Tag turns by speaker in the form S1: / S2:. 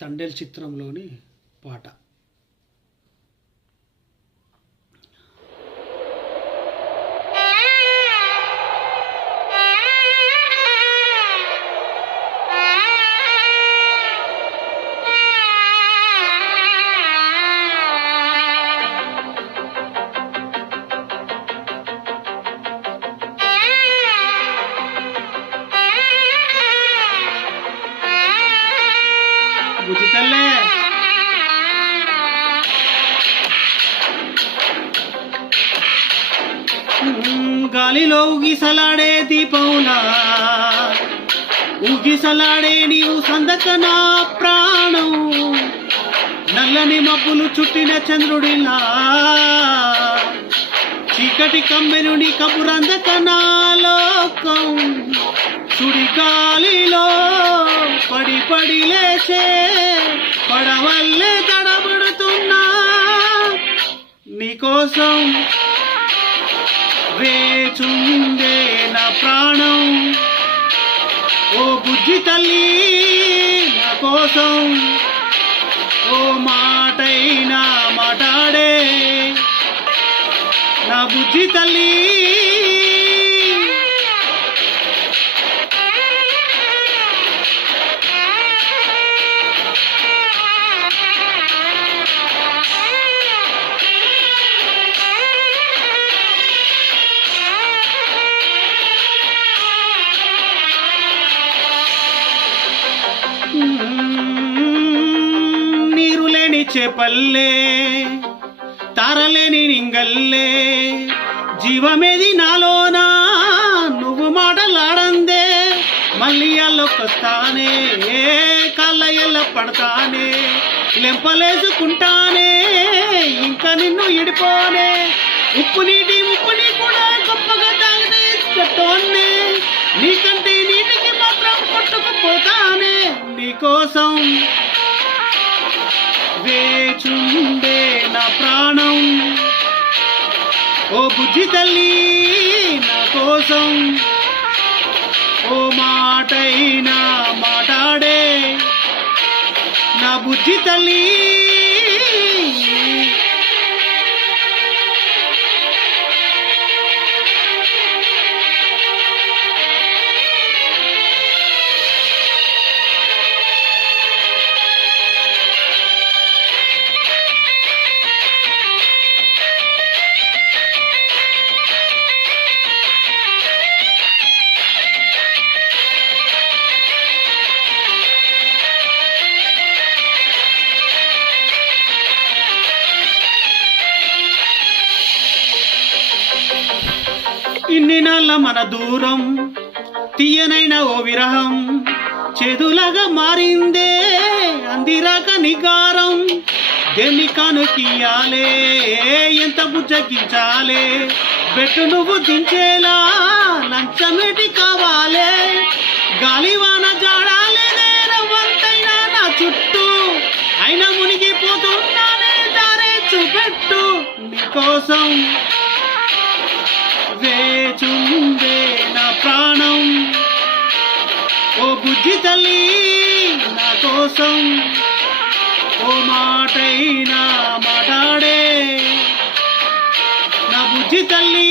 S1: తండేల్ చిత్రంలోని పాట. బుద్ధి తల్లే గాలిలో ఉగిసలాడే దీపంలా ఉగిసలాడే నీవు సందక నా ప్రాణం. నల్లని మబ్బులు చుట్టిన చంద్రుడిలా చీకటి కమ్మెనుడి కబురందక నాలోకం లోకం. పడి పడి లేచే వల్లే తడబడుతున్నా. నీకోసం వేచుందే నా ప్రాణం. ఓ బుద్ధి తల్లి నా కోసం ఓ మాటైనా మాటాడే. నా బుద్ధి తల్లి వచ్చే పల్లే చేపల్లే తారలేని నింగల్లే జీవమేది నాలోనా? నువ్వు మాటలాడందే మళ్ళీ అల్లొకొస్తానే కళ్ళ ఎల్ల పడతానే లెంపలేసుకుంటానే ఇంకా నిన్ను ఇడిపోనే ఉప్పు నీటి ఉప్పుని కూడా గొప్పగా తాగితే కట్టోన్నే నీకంటే నీటికి మాత్రం కొట్టుకుపోతానే నీకోసం వేచుండే నా ప్రాణం. ఓ బుద్ధి తల్లి నా కోసం ఓ మాటైనా మాట్లాడే నా బుద్ధి తల్లి. ఇన్ని నాళ్ళ మన దూరం తీయనైన ఓ విరహం. చెదులగా మారిందే అందిరాక నిగారం. దేని కానుకియాలే ఎంత బుజ్జగించాలే? బెట్టు నువ్వు దించేలా లంచమేటి కావాలే? గాలివాన జాడాలే నేరవంతైనా నా చుట్టూ. అయినా మునిగిపోతున్నానే దారే చూపెట్టు నీకోసం బుద్ధి తల్లి నా కోసం ఓ మాటైనా మాట్లాడే. నా బుద్ధి తల్లి